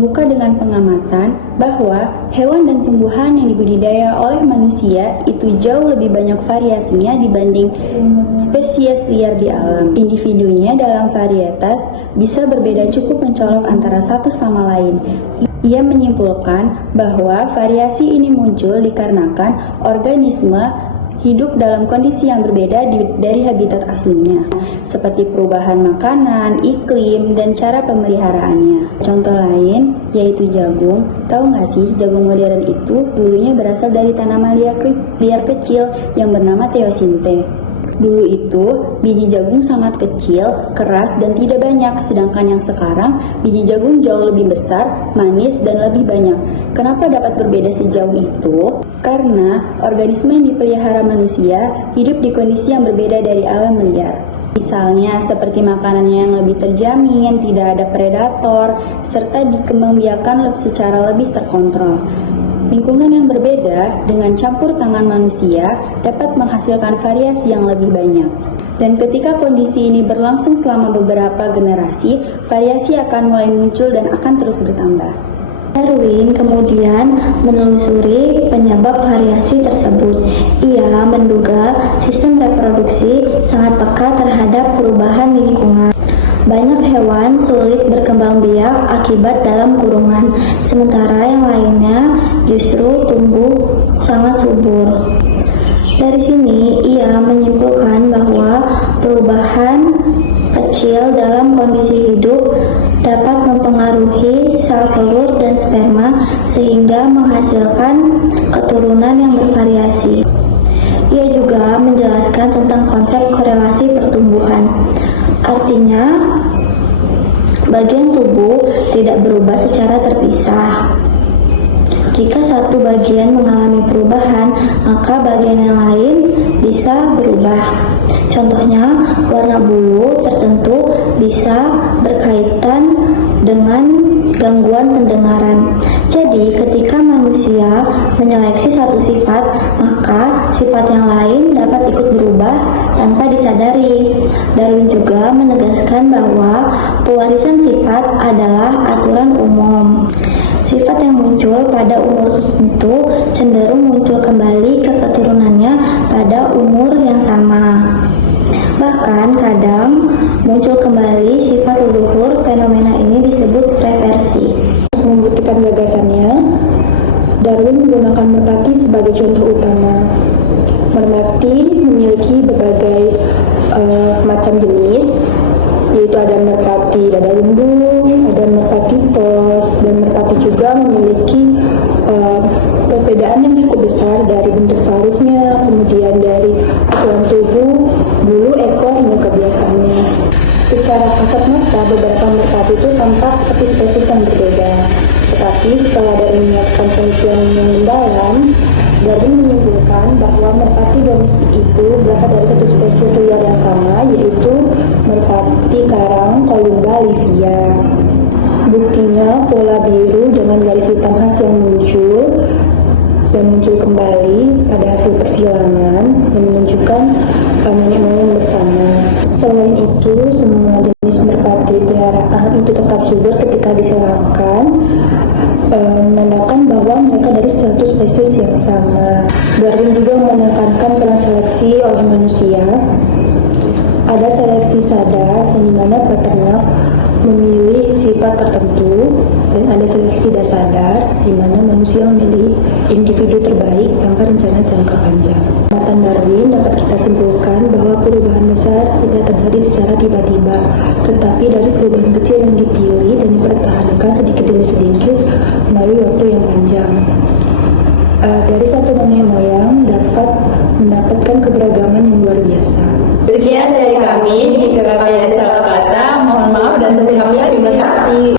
membuka dengan pengamatan bahwa hewan dan tumbuhan yang dibudidaya oleh manusia itu jauh lebih banyak variasinya dibanding spesies liar di alam. Individunya dalam varietas bisa berbeda cukup mencolok antara satu sama lain. Ia menyimpulkan bahwa variasi ini muncul dikarenakan organisme hidup dalam kondisi yang berbeda dari habitat aslinya, seperti perubahan makanan, iklim, dan cara pemeliharaannya. Contoh lain yaitu jagung. Tahu nggak sih, jagung modern itu dulunya berasal dari tanaman liar kecil yang bernama Teosinte. Dulu itu, biji jagung sangat kecil, keras, dan tidak banyak, sedangkan yang sekarang, biji jagung jauh lebih besar, manis, dan lebih banyak. Kenapa dapat berbeda sejauh itu? Karena organisme yang dipelihara manusia hidup di kondisi yang berbeda dari alam liar. Misalnya, seperti makanannya yang lebih terjamin, tidak ada predator, serta dikembangbiakan secara lebih terkontrol. Lingkungan yang berbeda dengan campur tangan manusia dapat menghasilkan variasi yang lebih banyak. Dan ketika kondisi ini berlangsung selama beberapa generasi, variasi akan mulai muncul dan akan terus bertambah. Darwin kemudian menelusuri penyebab variasi tersebut. Ia menduga sistem reproduksi sangat peka terhadap perubahan lingkungan. Banyak hewan sulit berkembang biak akibat dalam kurungan, sementara yang lainnya justru tumbuh sangat subur. Dari sini, ia menyimpulkan bahwa perubahan kecil dalam kondisi hidup dapat mempengaruhi sel telur dan sperma sehingga menghasilkan keturunan yang bervariasi. Ia juga menjelaskan tentang konsep korelasi pertumbuhan. Artinya, bagian tubuh tidak berubah secara terpisah. Jika satu bagian mengalami perubahan, maka bagian yang lain bisa berubah. Contohnya, warna bulu tertentu bisa berkaitan dengan gangguan pendengaran. Jadi, ketika manusia menyeleksi satu sifat, maka sifat yang lain dapat ikut berubah tanpa disadari. Darwin juga menegaskan bahwa pewarisan sifat adalah aturan umum. Sifat yang muncul pada umur tertentu cenderung muncul kembali ke keturunannya pada umur yang sama. Bahkan kadang muncul kembali sifat leluhur. Fenomena ini disebut reversi. Untuk membuktikan gagasannya, Darwin menggunakan merpati sebagai contoh utama. Merpati memiliki berbagai macam jenis, yaitu ada merpati dada lembu, ada merpati pos, dan merpati juga memiliki perbedaan yang cukup besar dari bentuk paruhnya, kemudian dari ukuran tubuh, bulu, ekor, hingga kebiasaannya. Secara kasat mata, beberapa merpati itu tampak seperti spesies yang berbeda. Tetapi setelah Darwin melakukan penelitian yang mendalam, Darwin menyimpulkan bahwa merpati domestik itu berasal dari satu spesies liar yang sama, yaitu merpati karang Columba livia. Buktinya, pola biru dengan garis hitam khas yang muncul kembali pada hasil persilangan yang menunjukkan nenek moyang bersama. Selain itu, semua jenis merpati peliharaan itu tetap subur ketika disilangan, menandakan bahwa mereka dari satu spesies yang sama. Darwin juga menekankan peran seleksi oleh manusia. Ada seleksi sadar, yang dimana peternak memilih sifat tertentu, dan ada seleksi tidak sadar, di mana manusia memilih individu terbaik tanpa rencana jangka panjang. Pengamatan Darwin dapat kita simpulkan bahwa perubahan besar tidak terjadi secara tiba-tiba, tetapi dari perubahan kecil yang dipilih dan dipertahankan sedikit demi sedikit melalui waktu yang panjang. Dari satu nenek moyang dapat mendapatkan keberagaman yang luar biasa. Sekian dari kami. Jika kami ada salah kata, mohon maaf dan terima kasih.